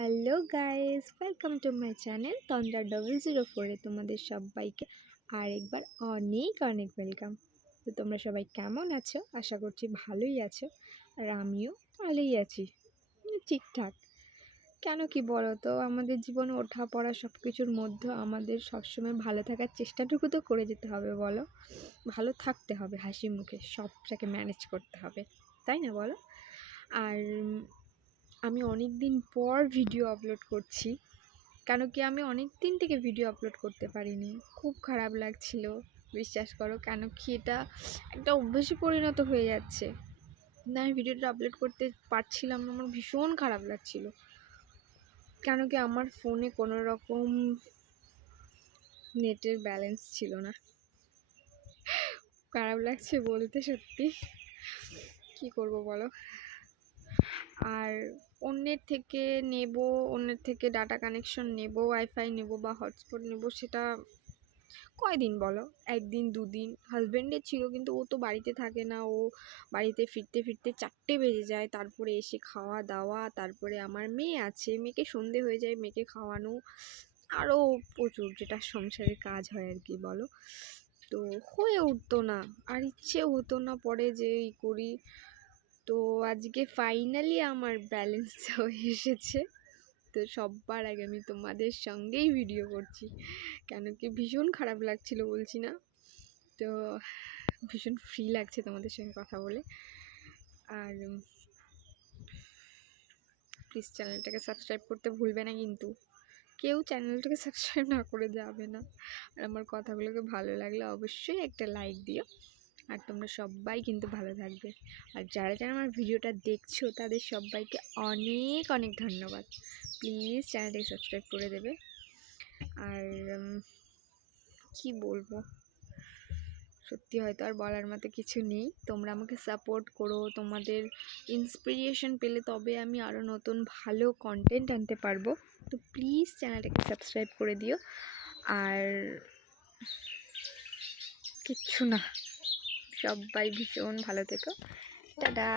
Hello guys, welcome to my channel Tandra 004 তোমাদের সবাইকে আরেকবার অনেক অনেক ওয়েলকাম। তো তোমরা সবাই কেমন আছো? আশা করছি ভালোই আছো, আর আমিও ভালোই আছি, ঠিকঠাক। কেন কি বলো তো, আমাদের জীবনে ওঠা পড়া সব কিছুর মধ্যে আমাদের সবসময় ভালো থাকার চেষ্টাটুকু তো করে যেতে হবে, বলো? ভালো থাকতে হবে, হাসি মুখে সবটাকে ম্যানেজ করতে হবে, তাই না বলো? আর আমি অনেক দিন পর ভিডিও আপলোড করছি, কেন কি আমি অনেক দিন থেকে ভিডিও আপলোড করতে পারিনি, খুব খারাপ লাগছিল। বিশ্বাস করো, কেন কি এটা একটা অভ্যাসে পরিণত হয়ে যাচ্ছে না, আমি ভিডিওটা আপলোড করতে পারছিলাম না, আমার ভীষণ খারাপ লাগছিল। কেন কি আমার ফোনে কোনো রকম নেটের ব্যালেন্স ছিল না। খারাপ লাগছে বলতে, সত্যি কি করব বলো। আর অন্যের থেকে অন্যের থেকে ডাটা কানেকশন নেব, ওয়াইফাই নেব বা হটস্পট নেব, সেটা কয়দিন বলো? একদিন দুদিন। হাজব্যান্ডের ছিল, কিন্তু ও তো বাড়িতে থাকে না, ও বাড়িতে ফিরতে ফিরতে 4টে বেজে যায়, তারপরে এসে খাওয়া দাওয়া, তারপরে আমার মেয়ে আছে, মেয়েকে সন্ধে হয়ে যায়, মেয়েকে খাওয়ানো, আরও প্রচুর যেটা সংসারের কাজ হয় আর কি, বলো। তো হয়ে উঠতো না, আর ইচ্ছে হতো না পরে যে এই করি। তো আজকে ফাইনালি আমার ব্যালেন্স হয়ে এসেছে, তো সবার আগে আমি তোমাদের সঙ্গেই ভিডিও করছি, কেন কি ভীষণ খারাপ লাগছিল, বলছি না? তো ভীষণ ফ্রি লাগছে তোমাদের সঙ্গে কথা বলে। আর প্লিজ চ্যানেলটাকে সাবস্ক্রাইব করতে ভুলবে না, কিন্তু কেউ চ্যানেলটাকে সাবস্ক্রাইব না করে যাবে না। আর আমার কথাগুলোকে ভালো লাগলে অবশ্যই একটা লাইক দিও। আর তোমরা সবাই কিন্তু ভালো থাকবে। আর যারা যারা আমার ভিডিওটা দেখছো তাদের সবাইকে অনেক অনেক ধন্যবাদ। প্লিজ চ্যানেলটাকে সাবস্ক্রাইব করে দেবে। আর কি বলবো, সত্যি হয়তো আর বলার মতো কিছু নেই। তোমরা আমাকে সাপোর্ট করো, তোমাদের ইন্সপিরেশন পেলে তবে আমি আরও নতুন ভালো কন্টেন্ট আনতে পারবো। তো প্লিজ চ্যানেলটাকে সাবস্ক্রাইব করে দিও। আর কিচ্ছু না, সবাই ভীষণ ভালো থেকো। টাটা।